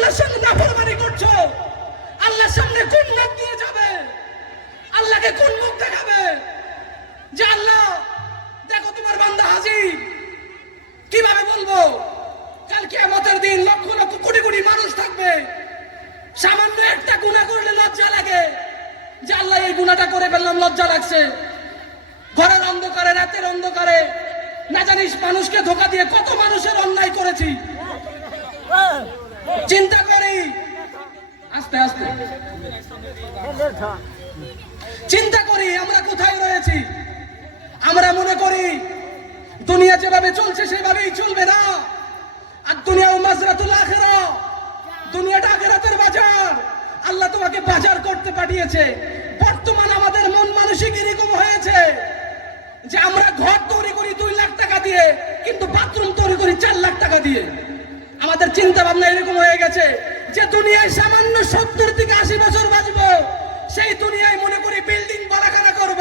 আল্লাহর সামনে নাফরমানি করছ। আল্লাহর সামনে কোন মুখ দিয়ে যাবে? আল্লাহকে কোন মুখ দেখাবে? যে আল্লাহ, দেখো তোমার বান্দা হাজির। কীভাবে বলব? কাল কিয়ামতের দিন লক্ষ লক্ষ কোটি কোটি মানুষ থাকবে। সামান্য একটা গুণা করলে লজ্জা লাগে। যে আল্লাহ এই গুণাটা করে ফেললাম, লজ্জা লাগছে। ঘরের অন্ধকারে, রাতের অন্ধকারে, না জানিস মানুষকে ধোকা দিয়ে কত মানুষের অন্যায় করেছি। চিন্তা করি। আস্তে আস্তে। চিন্তা করি, আমরা কোথায় রয়েছি? আমরা মনে করি, দুনিয়া যেভাবে চলছে, সেভাবেই চলবে না। আর দুনিয়া মাজরাতুল আখেরা। দুনিয়াটা আখেরাতের বাজার। আল্লাহ তোমাকে বাজার করতে পাঠিয়েছে। বর্তমান আমাদের মন মানসিক এরকম হয়েছে যে আমরা ঘর তৈরি করি দুই লাখ টাকা দিয়ে, কিন্তু বাথরুম তৈরি করি চার লাখ টাকা দিয়ে। আমাদের চিন্তা ভাবনা এরকম হয়ে গেছে যে দুনিয়ায় সামান্য সত্তর থেকে আশি বছর বাঁচবো, সেই দুনিয়ায় মনে করি বিল্ডিং বালাখানা করব।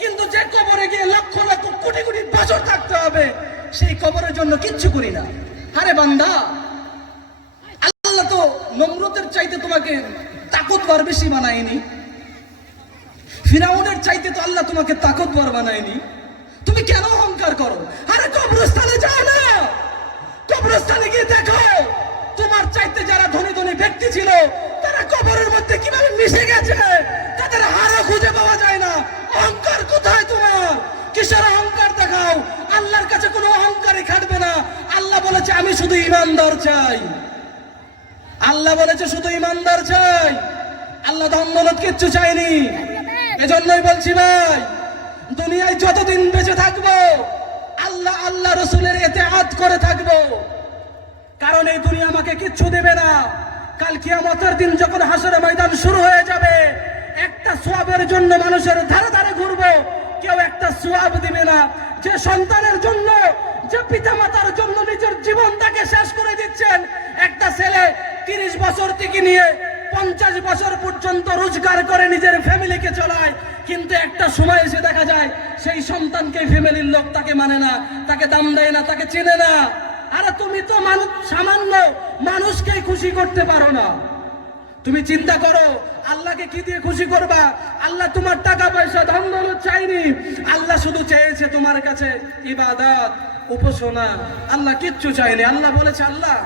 কিন্তু যে কবরে গিয়ে লক্ষ লক্ষ কোটি কোটি বছর থাকতে হবে, সেই কবরের জন্য কিচ্ছু করি না। আরে বান্দা, আল্লাহ তো নম্রতের চাইতে তোমাকে তাকতবার বেশি বানায়নি। ফিরাউনের চাইতে তো আল্লাহ তোমাকে তাকতবার বানায়নি। তুমি কেন অহংকার করো? আরে কবরস্থানে কবরস্থানে গিয়ে দেখো, তোমার চাইতে যারা ধনী ধনী ব্যক্তি ছিল, তারা কবরের মধ্যে কীভাবে মিশে গেছে? তাদের হারও খুঁজে পাওয়া যায় না। অহংকার কোথায় তোমার? কিসের অহংকার দেখাও? আল্লাহর কাছে কোনো অহংকারই খাটবে না। আল্লাহ বলেছে, আমি শুধু ইমানদার চাই। আল্লাহ বলেছে, শুধু ইমানদার চাই। আল্লাহ ধন্যবাদ কিচ্ছু চাইনি এজন্যই বলছি ভাই, দুনিয়ায় যতদিন বেঁচে থাকব, আল্লাহ আল্লাহ রসুলের এতে আদ করে থাকব। কারণ এই দুনিয়া আমাকে কিচ্ছু দেবে না। কাল কিয়ামতের দিন যখন হাসরের ময়দান শুরু হয়ে যাবে, একটা সোয়াবের জন্য মানুষের ধারে ধারে ঘুরবো, কেউ একটা সোয়াব দিবে না। যে সন্তানের জন্য, যে পিতা মাতার জন্য নিজের জীবনটাকে শেষ করে দিচ্ছেন, একটা ছেলে তিরিশ বছর থেকে নিয়ে পঞ্চাশ বছর পর্যন্ত রোজগার করে নিজের ফ্যামিলিকে চলায়, কিন্তু একটা সময় এসে দেখা যায়, সেই সন্তানকে ফ্যামিলির লোক তাকে মানে না, তাকে দাম দেয় না, তাকে চেনে না। আরে তুমি তো মানুষ সামান্য মানুষকেই খুশি করতে পারো না। তুমি চিন্তা করো, আল্লাহকে কি দিয়ে খুশি করবা? আল্লাহ তোমার টাকা পয়সা ধন দৌলত চাইনি। আল্লাহ শুধু চেয়েছে তোমার কাছে ইবাদত, উপাসনা। আল্লাহ কিচ্ছু চাইনি। আল্লাহ বলেছে, আল্লাহ,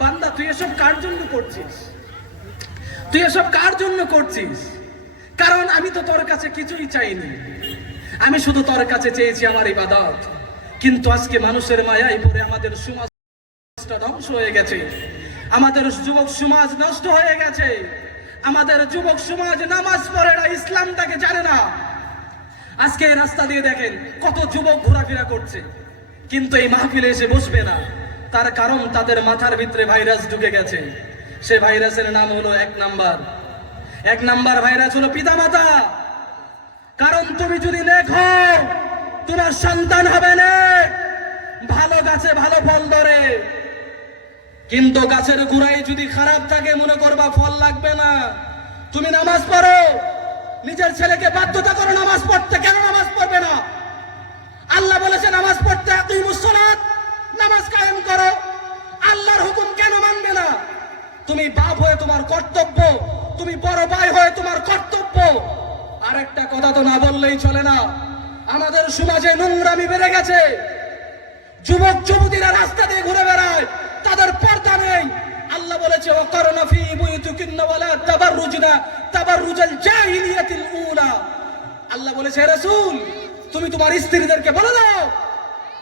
বান্দা, তুই এসব কার জন্য করছিস? তুই এসব কার জন্য করছিস? কারণ আমি তো তোর কাছে কিছুই চাইনি। আমি শুধু তোর কাছে চেয়েছি আমার ইবাদত। কিন্তু আজকে মানুষের মায়ায় পড়ে আমাদের সমাজটা ধ্বংস হয়ে গেছে। আমাদের যুবক সমাজ নষ্ট হয়ে গেছে। আমাদের যুবক সমাজ নামাজ পড়ে না ইসলামটাকে জানে না। আজকে রাস্তা দিয়ে দেখেন কত যুবক ঘোরাফেরা করছে। কিন্তু এই মাহফিলে এসে বসবে না। তার কারণ তাদের মাথার ভিতরে ভাইরাস ঢুকে গেছে। সে ভাইরাসের নাম হলো এক নাম্বার। এক নাম্বার ভাইরাস হলো পিতামাতা। কারণ তুমি যদি লেখো তোমার সন্তান হবে না ভালো গাছে ভালো ফল ধরে। কিন্তু গাছের গুড়াই যদি খারাপ থাকে, মনে করবা ফল লাগবে না। তুমি নামাজ পড়ো। নিজের ছেলেকে বাধ্যতা করো, নামাজ পড়তে। কেন নামাজ পড়বে না? আল্লাহ বলেছে, নামাজ পড়তে তুই মুসলাত নামাজ কায়েম করো। আল্লাহর হুকুম কেন মানবে না? তুমি বাপ হয়ে তোমার কর্তব্য, তুমি বড় ভাই হয়ে তোমার কর্তব্য। আর একটা কথা তো না বললেই চলে না। আমাদের সমাজে নোংরামি বেড়ে গেছে। যুবক যুবতীরা রাস্তা দিয়ে ঘুরে বেড়ায়। তাদের পর্দা নেই। আল্লাহ বলেছে, ওয়াকারনা ফি বুয়ুতুকিন্না ওয়ালা তাবাররুজনা, তাবাররুজাল জাহিলিয়াতিল উলা। আল্লাহ বলেছে রাসূল, তুমি তোমার স্ত্রীদেরকে বলে দাও,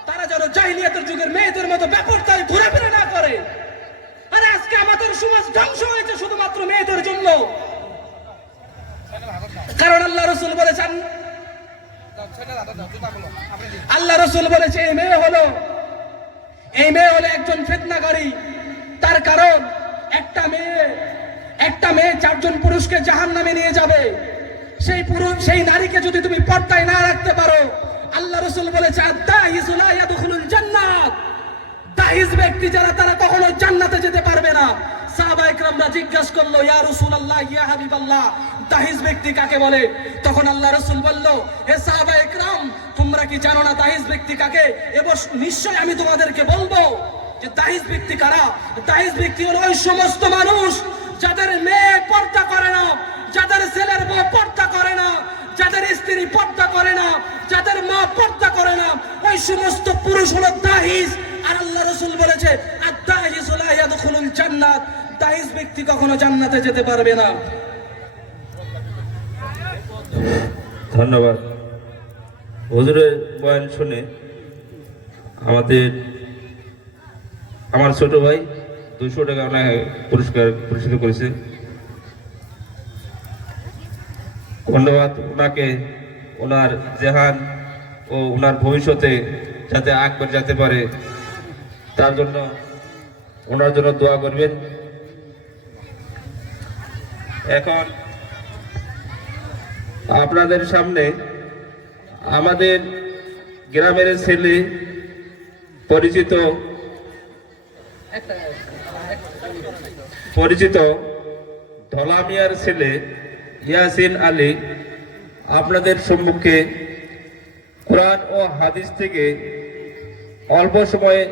তারা যেন জাহিলিয়াতের যুগের মেয়েদের মতো ব্যাপারটাই ঘোরাফেরা না করে। আরে, আজকে আমাদের সমাজ ধ্বংস হয়েছে শুধুমাত্র মেয়েদের জন্য। কারণ আল্লাহ রসুল বলেছেন, আল্লাহ রসুল বলেছে, এই মেয়ে হলো এই মেয়ে হলো একজন ফেতনাকারী তার কারণ, একটা মেয়ে একটা মেয়ে চারজন পুরুষকে জাহান নামে নিয়ে যাবে। সেই পুরুষ, সেই নারীকে যদি তুমি পর্দায় না রাখতে পারো, আল্লাহ রসুল বলেছে জান্নাত। দাহিজ ব্যক্তি যারা, তারা কখনো জান্নাতে যেতে পারবে না। সাহাবা ইকরামরা জিজ্ঞাসা করল, ইয়া রাসূলুল্লাহ, ইয়া হাবিবাল্লাহ দাহিজ ব্যক্তি কাকে বলে? তখন আল্লাহ রসুল বলল, হে সাহাবা একরাম, তোমরা কি জানো না দাহিজ ব্যক্তি কাকে? এবং নিশ্চয় আমি তোমাদেরকে বলব যে দাহিজ ব্যক্তি কারা? দাহিজ ব্যক্তি হলো ওই সমস্ত মানুষ যাদের মেয়ে পর্দা করে না, যাদের ছেলের বউ পর্দা করে না, যাদের স্ত্রী পর্দা করে না, যাদের মা পর্দা করে না। ওই সমস্ত পুরুষ হলো দাহিজ আর আল্লাহ রসুল বলেছে আর দাহিজ হলো জান্নাত। দাহিজ ব্যক্তি কখনো জান্নাতে যেতে পারবে না। ধন্যবাদ। হুজুরের বয়ান শুনে আমাদের আমার ছোট ভাই দুশো টাকা ওনাকে পুরস্কার পুরস্কৃত করেছে। ধন্যবাদ ওনাকে ওনার জেহান ও ওনার ভবিষ্যতে যাতে আগ করে যেতে পারে। তার জন্য ওনার জন্য দোয়া করবেন। এখন আপনাদের সামনে আমাদের গ্রামের ছেলে পরিচিত পরিচিত ধলামিয়ার ছেলে ইয়াসিন আলী আপনাদের সম্মুখে কোরআন ও হাদিস থেকে অল্প সময়ে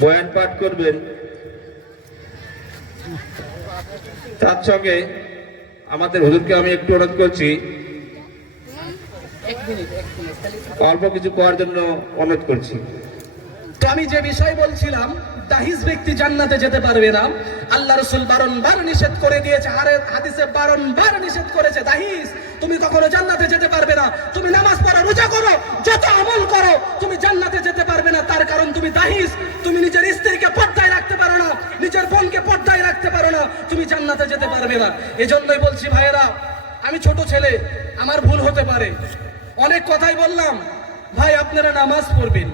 বয়ান পাঠ করবেন। তার সঙ্গে আমাদের হুজুরকে আমি একটু অনুরোধ করছি। অল্প কিছু করার জন্য অনুরোধ করছি। তো আমি যে বিষয় বলছিলাম দাহিজ ব্যক্তি জান্নাতে যেতে পারবে না। আল্লাহ রসুল বারংবার নিষেধ করে দিয়েছে হারে হাদিসে বারংবার নিষেধ করেছে দাহিজ। তুমি কখনো জান্নাতে যেতে পারবে না। তুমি নামাজ পড়ো রোজা করো যত আমল করো তুমি জান্নাতে যেতে পারবে না। তার কারণ তুমি দাহিজ। জান্নাতে যেতে পারবে না। এজন্যই বলছি ভাইয়েরা, আমি ছোট ছেলে, আমার ভুল হতে পারে। অনেক কথাই বললাম, ভাই আপনারা নামাজ পড়বেন।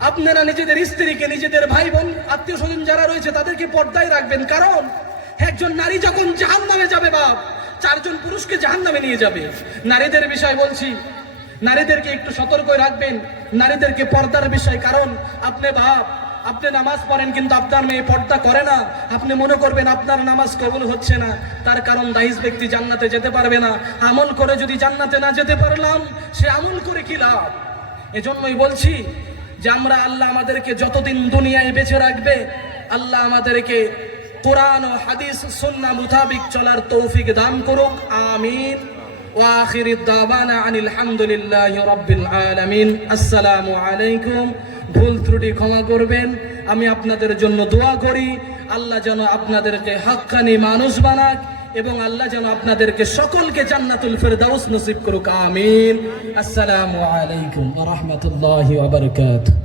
আপনারা নিজেদের স্ত্রীকে, নিজেদের ভাই বোন, আত্মীয় স্বজন যারা রয়েছে, তাদেরকে পর্দায় রাখবেন। কারণ, একজন নারী যখন জাহান নামে যাবে বাপ, চারজন পুরুষকে জাহান নামে নিয়ে যাবে। নারীদের বিষয় বলছি, নারীদেরকে একটু সতর্ক রাখবেন। নারীদেরকে পর্দার বিষয়, কারণ, আপনি বাপ আপনি নামাজ পড়েন কিন্তু আপনার মেয়ে পর্দা করে না। আপনি মনে করবেন আপনার নামাজ কবুল হচ্ছে না। তার কারণ দাহিজ ব্যক্তি জান্নাতে যেতে পারবে না। আমল করে যদি জান্নাতে না যেতে পারলাম, সে আমল করে কি লাভ? এজন্যই বলছি যে আমরা আল্লাহ আমাদেরকে যতদিন দুনিয়ায় বেঁচে রাখবে, আল্লাহ আমাদেরকে কোরআন ও হাদিস, সুন্না মুতাবিক চলার তৌফিক দান করুক। আমিন। ওয়াখির দাওয়ানা আনিল হামদুলিল্লাহি রাব্বিল আলামিন। আসসালামু আলাইকুম। ভুল ত্রুটি ক্ষমা করবেন। আমি আপনাদের জন্য দোয়া করি। আল্লাহ যেন আপনাদেরকে হাক্কানি মানুষ বানাক এবং আল্লাহ যেন আপনাদেরকে সকলকে জান্নাতুল ফেরদাউস নসিব করুক। আমিন। আসসালামু আলাইকুম রহমতুল্লাহ বারাকাতুহু।